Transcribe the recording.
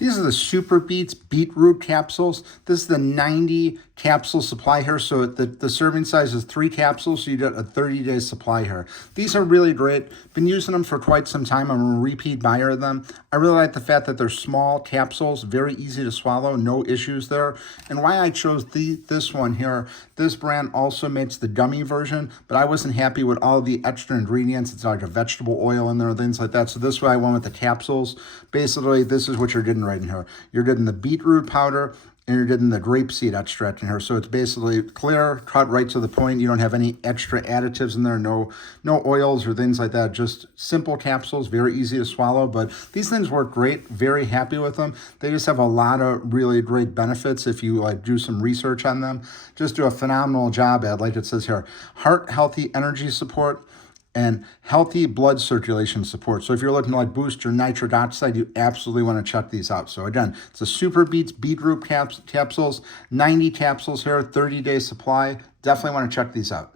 These are the Super Beets Beetroot capsules. This is the 90 capsule supply here. So the serving size is 3 capsules, so you get a 30-day supply here. These are really great. Been using them for quite some time. I'm a repeat buyer of them. I really like the fact that they're small capsules, very easy to swallow, no issues there. And why I chose this one here, this brand also makes the gummy version, but I wasn't happy with all the extra ingredients. It's like a vegetable oil in there, things like that. So this way I went with the capsules. Basically, this is what you're getting right in here. You're getting the beetroot powder, and you're getting the grapeseed extract in here. So it's basically clear, cut right to the point. You don't have any extra additives in there, no oils or things like that. Just simple capsules, very easy to swallow. But these things work great, very happy with them. They just have a lot of really great benefits if you do some research on them. Just do a phenomenal job at, like it says here, heart healthy energy support, and healthy blood circulation support. So if you're looking to boost your nitric oxide, you absolutely want to check these out. So again, it's a Super Beets Beetroot capsules, 90 capsules here, 30-day supply. Definitely want to check these out.